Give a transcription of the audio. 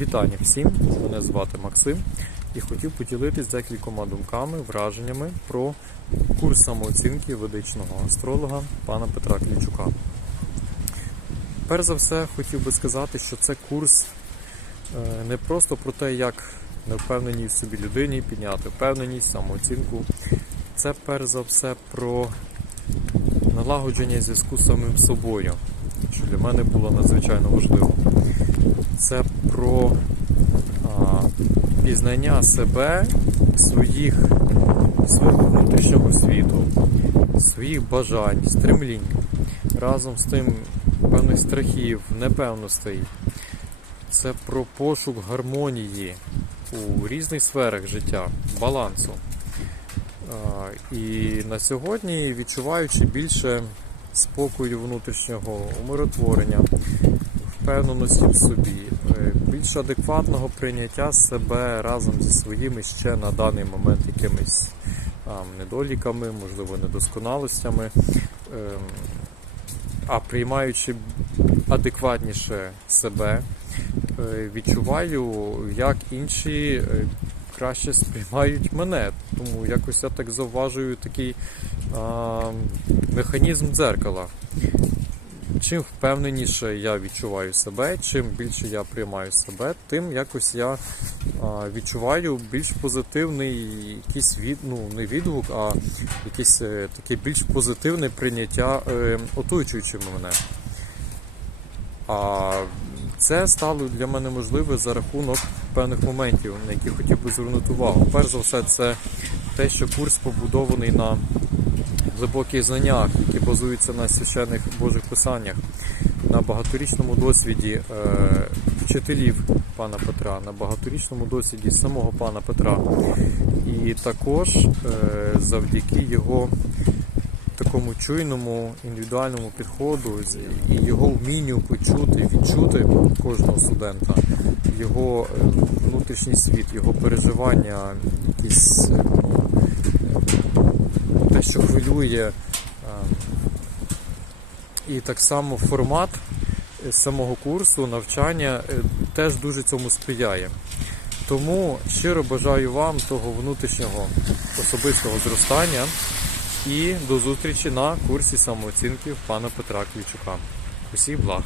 Вітання всім! Мене звати Максим і хотів поділитись декількома думками, враженнями про курс самооцінки ведичного астролога пана Петра Клічука. Перш за все, хотів би сказати, що це курс е, не просто про те, як невпевненій в собі людині підняти впевненість, самооцінку. Це перш за все про налагодження зв'язку з самим собою, що для мене було надзвичайно важливо. Це про а, пізнання себе, своїх, свого внутрішнього світу, своїх бажань, стремлінь, разом з тим певних страхів, непевностей. Це про пошук гармонії у різних сферах життя, балансу. І на сьогодні, відчуваючи більше спокою внутрішнього умиротворення, впевненості в собі, е, більш адекватного прийняття себе разом зі своїми ще на даний момент якимись там, недоліками, можливо, недосконалостями, ем, а приймаючи адекватніше себе, е, відчуваю, як інші е, краще сприймають мене. Тому якось я так завважую такий а, механізм дзеркала. Чим впевненіше я відчуваю себе, чим більше я приймаю себе, тим якось я відчуваю більш позитивний якийсь від, ну, не відгук, а якесь е, таке більш позитивне прийняття е, оточуючими мене. А це стало для мене можливе за рахунок певних моментів, на які хотів би звернути увагу. Перш за все, це те, що курс побудований на глибоких знаннях, які базуються на священних Божих писаннях, на багаторічному досвіді е, вчителів пана Петра, на багаторічному досвіді самого пана Петра. І також е, завдяки його такому чуйному індивідуальному підходу і його вмінню почути, відчути кожного студента, його е, внутрішній світ, його переживання, якісь що хвилює. е, І так само формат е, самого курсу навчання е, теж дуже цьому сприяє. Тому щиро бажаю вам того внутрішнього особистого зростання і до зустрічі на курсі самооцінки пана Петра Клічука. Усіх благ!